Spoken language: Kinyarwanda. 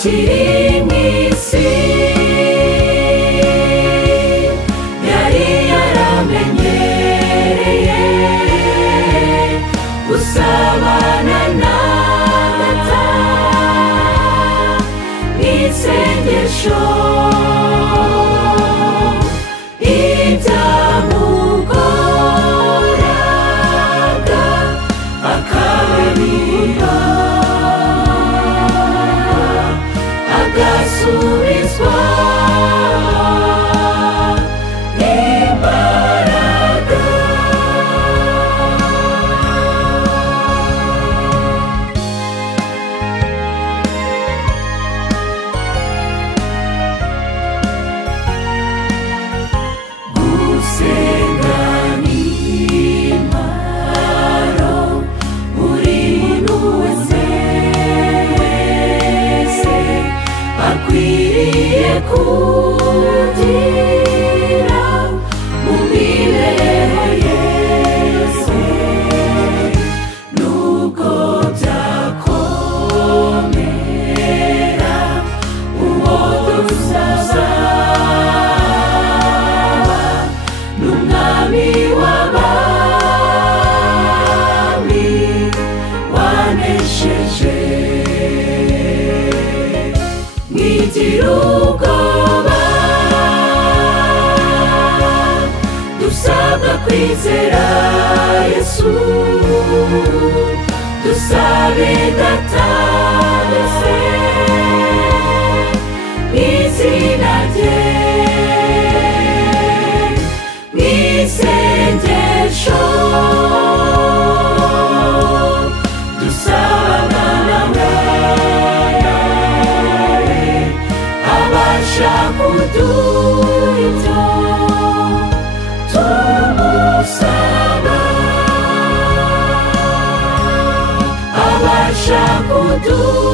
akiri mw'isi yari yaramenyereye gusabana na Data n'isengesho ibyamugoraga akabibura agasubizwa imbaraga. Gusenga ni impano buri muntu wese akwiriye kugira mu mibereho yose, nubwo byakomera uwo dusaba n'umwami w'abami wanesheje. Mwigira ubwoba, dusabwa kwizera Yesu, dusabe Data twese mw'izina rye, mw'isengesho dusabana nawe abasha kuduha ibyo tumusaba, abasha kuduha